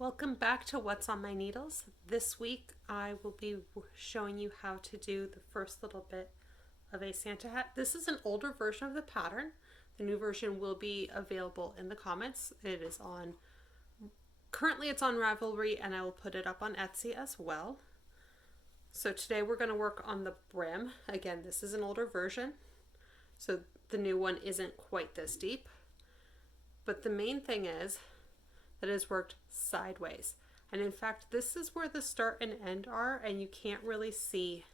Welcome back to What's on My Needles. This week I will be showing you how to do the first little bit of a Santa hat. This is an older version of the pattern. The new version will be available in the comments. Currently it's on Ravelry, and I will put it up on Etsy as well. So today we're going to work on the brim. Again, this is an older version, so the new one isn't quite this deep. But the main thing is that is worked sideways. And in fact, this is where the start and end are, and you can't really see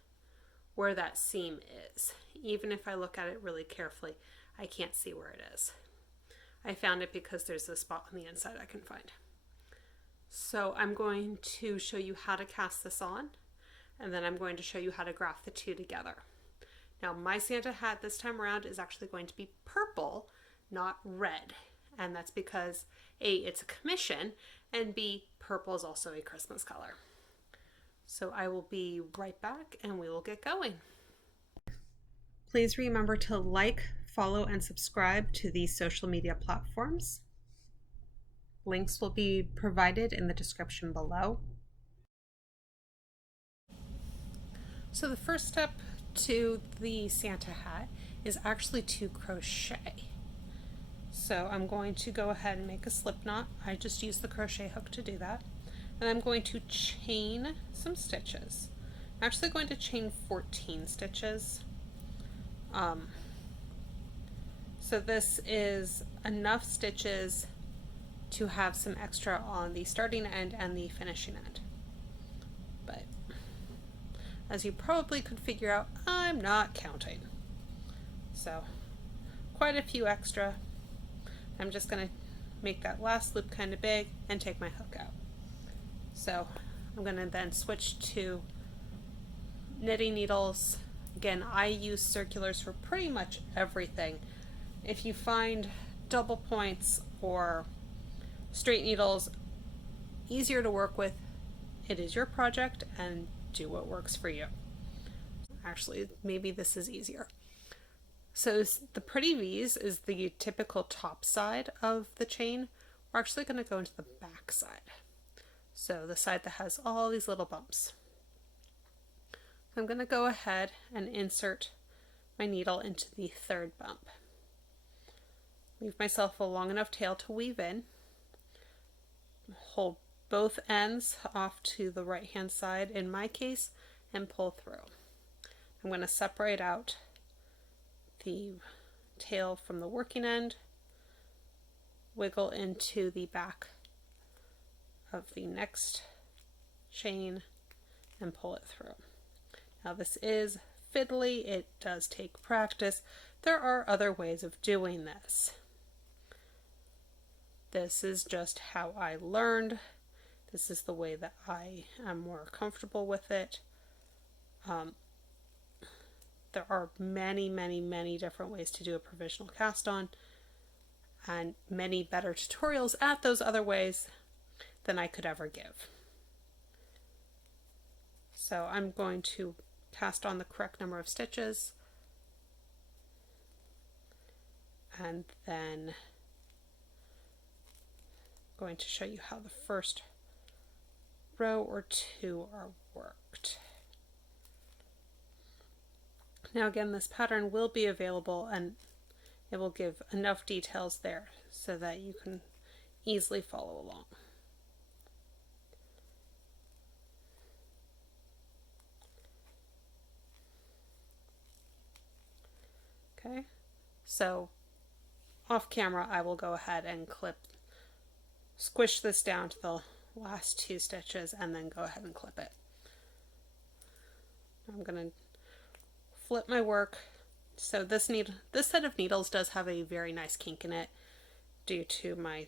where that seam is. Even if I look at it really carefully, I can't see where it is. I found it because there's a spot on the inside I can find. So I'm going to show you how to cast this on, and then I'm going to show you how to graft the two together. Now, my Santa hat this time around is actually going to be purple, not red. And that's because A, it's a commission, and B, purple is also a Christmas color. So I will be right back and we will get going. Please remember to like, follow, and subscribe to these social media platforms. Links will be provided in the description below. So the first step to the Santa hat is actually to crochet. So I'm going to go ahead and make a slip knot. I just use the crochet hook to do that. And I'm going to chain some stitches. I'm actually going to chain 14 stitches. So this is enough stitches to have some extra on the starting end and the finishing end. But as you probably could figure out, I'm not counting. So quite a few extra. I'm just going to make that last loop kind of big and take my hook out. So I'm going to then switch to knitting needles. Again, I use circulars for pretty much everything. If you find double points or straight needles easier to work with, it is your project, and do what works for you. Actually, maybe this is easier. So the pretty V's is the typical top side of the chain. We're actually going to go into the back side. So the side that has all these little bumps. I'm going to go ahead and insert my needle into the third bump. Leave myself a long enough tail to weave in. Hold both ends off to the right hand side in my case and pull through. I'm going to separate out the tail from the working end, wiggle into the back of the next chain, and pull it through. Now this is fiddly, it does take practice. There are other ways of doing this. This is just how I learned. This is the way that I am more comfortable with it. There are many different ways to do a provisional cast on, and many better tutorials at those other ways than I could ever give. So I'm going to cast on the correct number of stitches, and then going to show you how the first row or two are worked. Now again, this pattern will be available, and it will give enough details there so that you can easily follow along. Okay, so off camera I will go ahead and squish this down to the last two stitches and then go ahead and clip it. I'm going to flip my work. So this set of needles does have a very nice kink in it due to my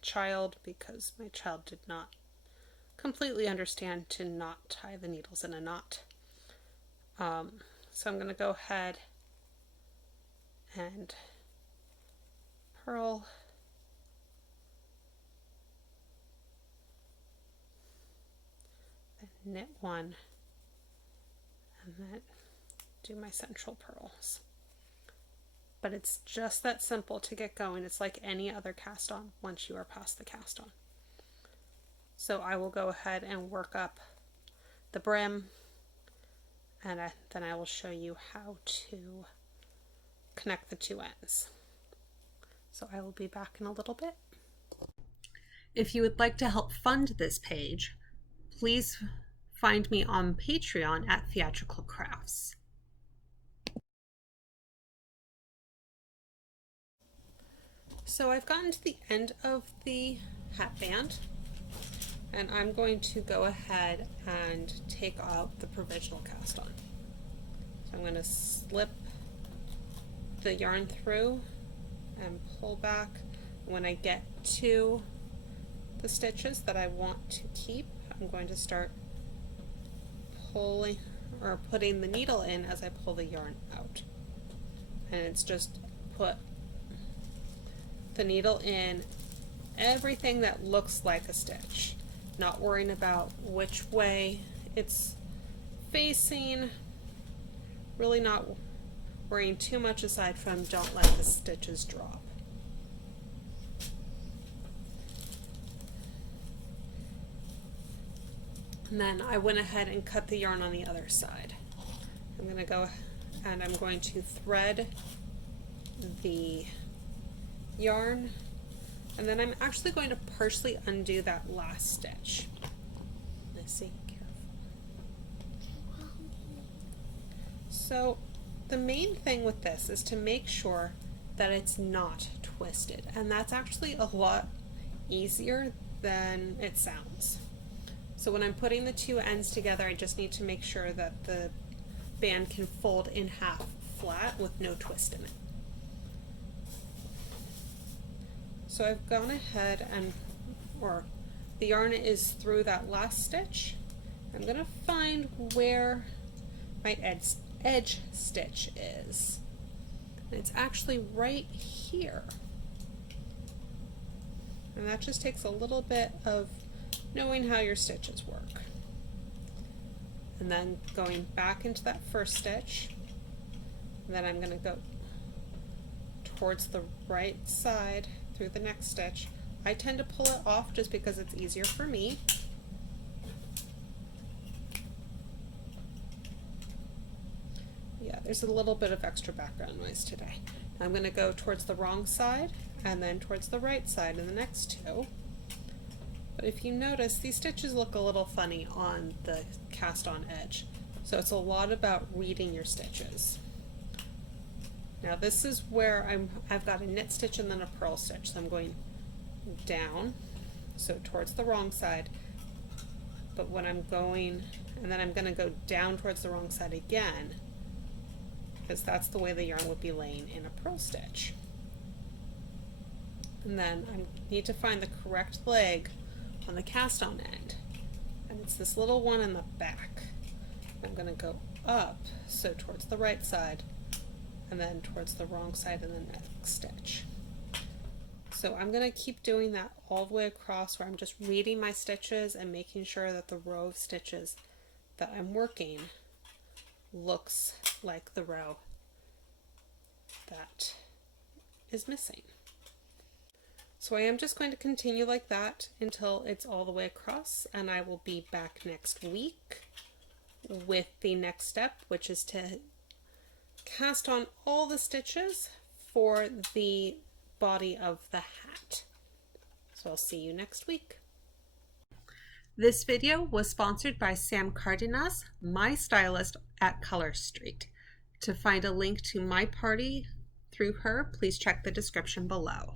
child, because my child did not completely understand to not tie the needles in a knot. So I'm going to go ahead and purl, then knit one, and then do my central purls. But it's just that simple to get going. It's like any other cast on once you are past the cast on. So I will go ahead and work up the brim, and then I will show you how to connect the two ends. So I will be back in a little bit. If you would like to help fund this page, please find me on Patreon at Theatrical Crafts. So I've gotten to the end of the hat band, and I'm going to go ahead and take out the provisional cast on. So I'm going to slip the yarn through and pull back. When I get to the stitches that I want to keep, I'm going to start pulling or putting the needle in as I pull the yarn out. And it's just put the needle in everything that looks like a stitch, not worrying about which way it's facing, really not worrying too much aside from don't let the stitches drop. And then I went ahead and cut the yarn on the other side. I'm going to go and I'm going to thread the yarn, and then I'm actually going to partially undo that last stitch. Missy, careful. So the main thing with this is to make sure that it's not twisted, and that's actually a lot easier than it sounds. So when I'm putting the two ends together, I just need to make sure that the band can fold in half flat with no twist in it. So I've gone ahead and, the yarn is through that last stitch. I'm going to find where my edge stitch is. And it's actually right here. And that just takes a little bit of knowing how your stitches work. And then going back into that first stitch, and then I'm going to go towards the right side through the next stitch. I tend to pull it off just because it's easier for me. Yeah, there's a little bit of extra background noise today. I'm going to go towards the wrong side and then towards the right side in the next two. But if you notice, these stitches look a little funny on the cast on edge. So it's a lot about reading your stitches. Now this is where I've got a knit stitch and then a purl stitch. So I'm going down, so towards the wrong side. But when I'm going, and then I'm going to go down towards the wrong side again, because that's the way the yarn would be laying in a purl stitch. And then I need to find the correct leg on the cast on end, and it's this little one in the back. I'm going to go up, so towards the right side, and then towards the wrong side in the next stitch. So I'm going to keep doing that all the way across, where I'm just reading my stitches and making sure that the row of stitches that I'm working looks like the row that is missing. So I am just going to continue like that until it's all the way across, and I will be back next week with the next step, which is to cast on all the stitches for the body of the hat. So I'll see you next week. This video was sponsored by Sam Cardenas, my stylist at Color Street. To find a link to my party through her, please check the description below.